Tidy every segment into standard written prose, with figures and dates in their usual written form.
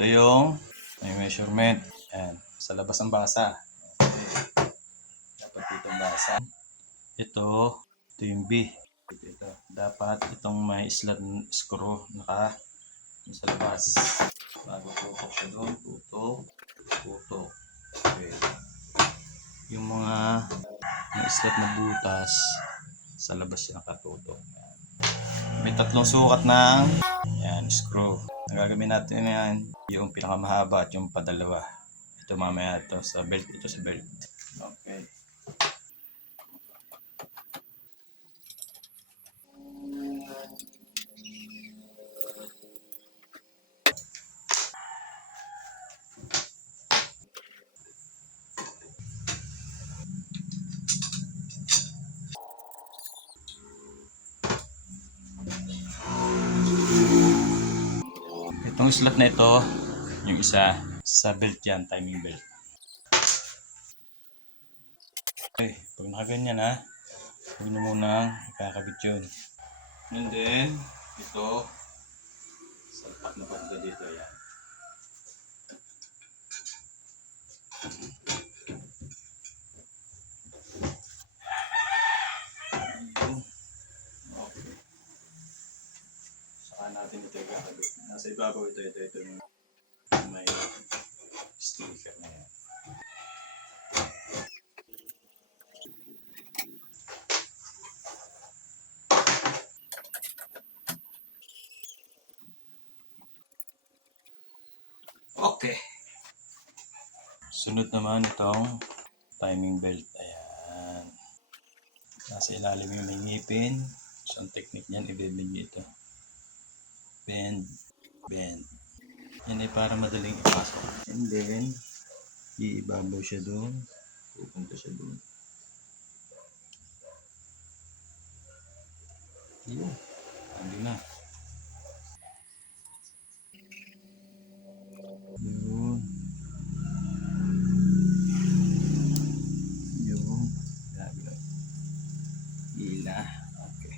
Ito yung may measurement. Yan. Sa labas ng basa. Okay. Dapat dito ang basa. Ito yung B. Ito. Dapat itong may slot screw naka sa labas. Bago tutok siya doon. Tutok. Okay. Yung mga may slot na butas sa labas siya nakatutok. Yan. May tatlong sukat ng screw. Ang gagawin natin yan, yung pinakamahaba at yung padalawa. Ito mamaya ito sa belt. Ito sa belt. Okay. Itong slot na ito, yung isa sa belt yan, timing belt. Okay, pag nakaganyan ha, huwag na munang ikakabit yun. And then, ito, salpak na pagka dito yan. Okay. Saka natin ito ikakabit. Nasa ibabaw ito yung may sticker na yan. Okay. Sunod naman itong timing belt. Ayan. Nasa ilalim yung may ngipin. So, ang technique niyan, i-bend nyo ito. Bend. Yan ay para madaling ipasok. And then, iibabaw siya doon. Pupunta siya doon. Yun. Andi na. Yun. Grabe lang. Ila. Okay.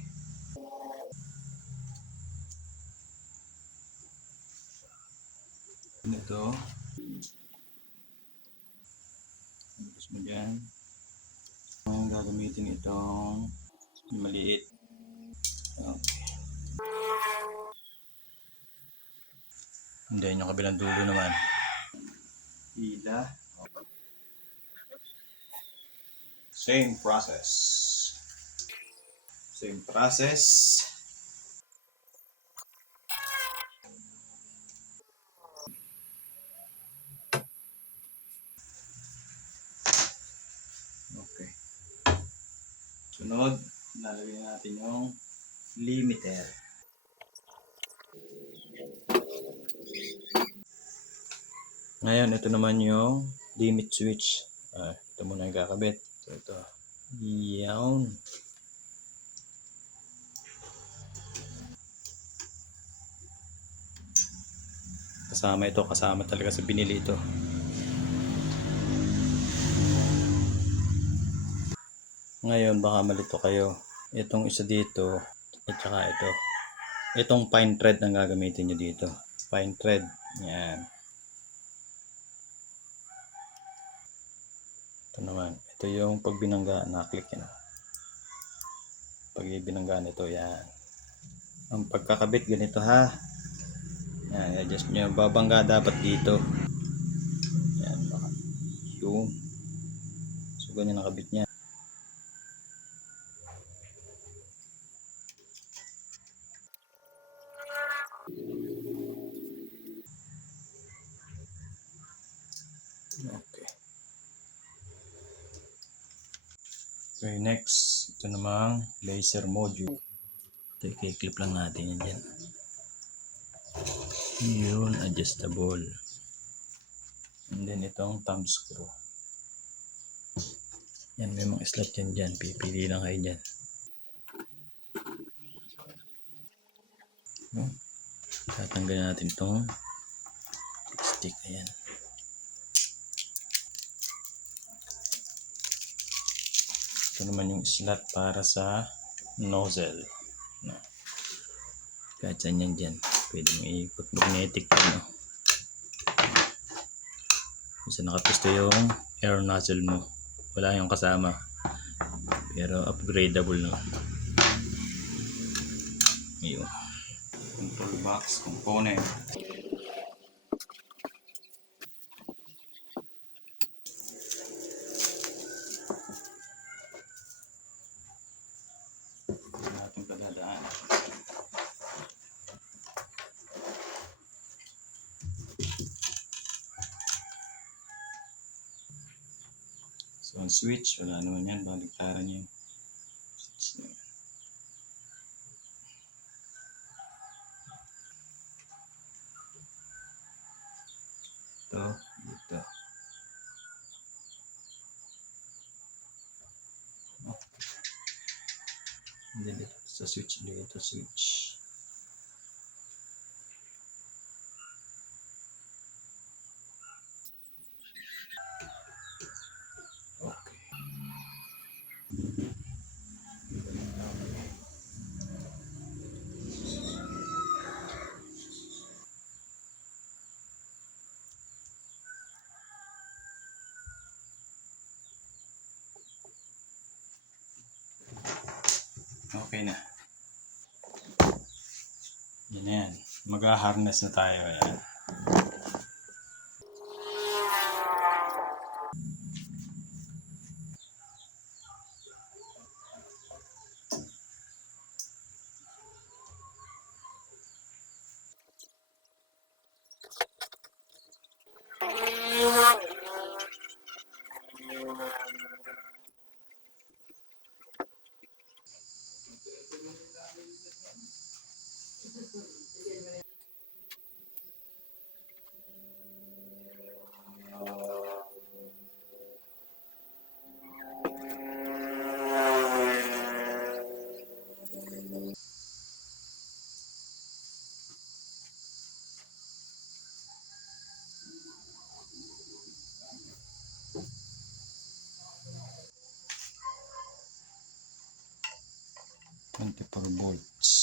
Ito. Tapos mo dyan. Gagamitin itong maliit. Okay. And then yung kabilang dulo naman. Ila. Okay. Same process. Okay. Sunod, lalagay natin yung limiter. Ngayon, ito naman yung limit switch. Ito muna yung kakabit. So, ito. Yan. Kasama talaga sa binili ito. Ngayon, baka malito kayo. Itong isa dito, at saka ito. Itong pine thread ang gagamitin nyo dito. Pine thread. Yan. Ito naman. Ito yung pag binanggaan, nakaklik yan. Pag binanggaan ito, yan. Ang pagkakabit, ganito ha. Yan, adjust nyo. Babangga dapat dito. Yan, baka. Yung. So, ganyan nakabit niya. Okay, next, ito namang laser module. Ito, i-clip lang natin yan dyan. Yun, adjustable. And then, itong thumb screw. Yan, may mga slot yan dyan. Pipili lang kayo dyan. Tatanggalin natin itong stick. Ayan. Ito naman yung slot para sa nozzle. No. Kahit saan yan dyan. Pwede mo ikot. Magnetic yan. No? Kasi nakapisto yung air nozzle mo. Wala yung kasama. Pero upgradable naman. Yun. Control box component. Natin pagdadaan. So, ang switch, wala naman yan. Baliktaran yung switch na yan. Ito, dito. Oh. Hindi dito sa switch, dito switch. Okay. Okay na. Yan na yan. Mag-harness na tayo. Ayan. $24 volts.